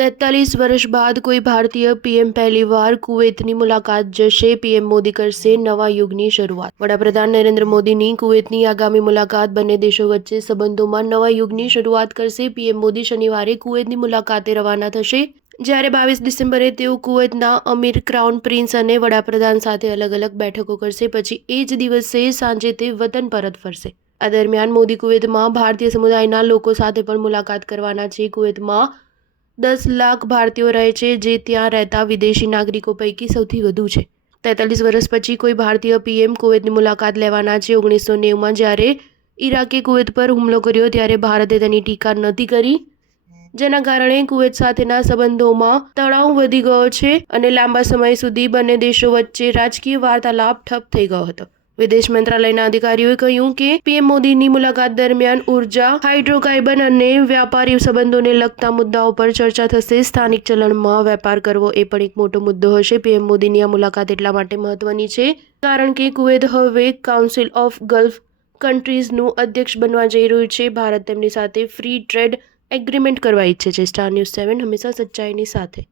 43 વર્ષ બાદ કોઈ ભારતીય પીએમ પહેલીવાર કુવૈતની મુલાકાત જશે. પીએમ મોદી કરશે નવા યુગની શરૂઆત. વડાપ્રધાન નરેન્દ્ર મોદીની કુવૈતની આગામી મુલાકાત બંને દેશો વચ્ચે સંબંધોમાં નવા યુગની શરૂઆત કરશે. પીએમ મોદી શનિવારે કુવૈતની મુલાકાતે રવાના થશે, જ્યારે 22 ડિસેમ્બરે તેઓ કુવૈતના અમીર, ક્રાઉન પ્રિન્સ અને વડાપ્રધાન સાથે અલગ અલગ બેઠકો કરશે. પછી એ જ દિવસે સાંજે તે વતન પરત ફરશે. આ દરમિયાન મોદી કુવૈતમાં ભારતીય સમુદાયના લોકો સાથે પણ મુલાકાત કરવાના છે. કુવૈતમાં 10 લાખ ભારતીયો રહે છે, જે ત્યાં રહેતા વિદેશી નાગરિકો પૈકી સૌથી વધુ છે. 43 વર્ષ પછી કોઈ ભારતીય પીએમ કુવૈતની મુલાકાત લેવાના છે. 1990માં જ્યારે ઈરાકે કુવૈત પર હુમલો કર્યો ત્યારે ભારતે તેની ટીકા નહોતી કરી, જેના કારણે કુવૈત સાથેના સંબંધોમાં તણાવ વધી ગયો છે અને લાંબા સમય સુધી બંને દેશો વચ્ચે રાજકીય વાર્તાલાપ ઠપ થઈ ગયો હતો. વિદેશ મંત્રાલયના અધિકારીઓએ કહ્યું કે પીએમ મોદીની મુલાકાત દરમિયાન ઉર્જા, હાઇડ્રોકાર્બન અને વ્યાપારી સંબંધોને લગતા મુદ્દાઓ પર ચર્ચા થશે. સ્થાનિક ચલણમાં વેપાર કરવો એ પણ એક મોટો મુદ્દો હશે. પીએમ મોદીની આ મુલાકાત એટલા માટે મહત્વની છે કારણ કે કુવૈત હવે કાઉન્સિલ ઓફ ગલ્ફ કન્ટ્રીઝનું અધ્યક્ષ બનવા જઈ રહ્યું છે. ભારત તેમની સાથે ફ્રી ટ્રેડ એગ્રીમેન્ટ કરવા ઈચ્છે છે. સ્ટાર ન્યૂઝ 7 હંમેશા સચ્ચાઈની સાથે.